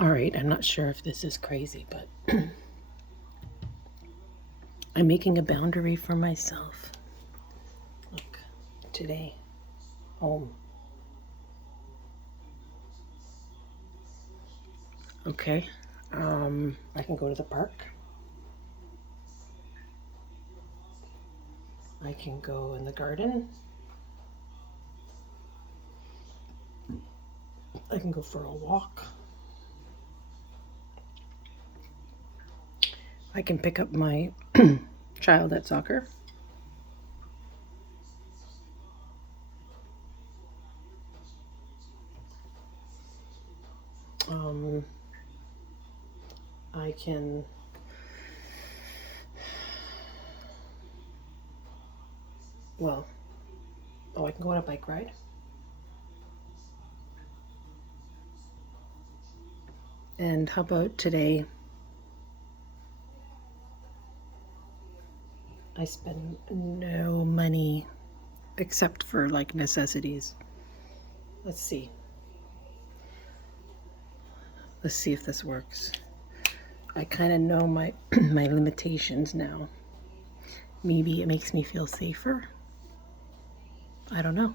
All right, I'm not sure if this is crazy, but I'm making a boundary for myself. Look, today, home. Okay, I can go to the park. I can go in the garden. I can go for a walk. I can pick up my child at soccer. I can I can go on a bike ride. And how about today? I spend no money except for like necessities. Let's see. Let's see if this works. I kind of know my my limitations now. Maybe it makes me feel safer. I don't know.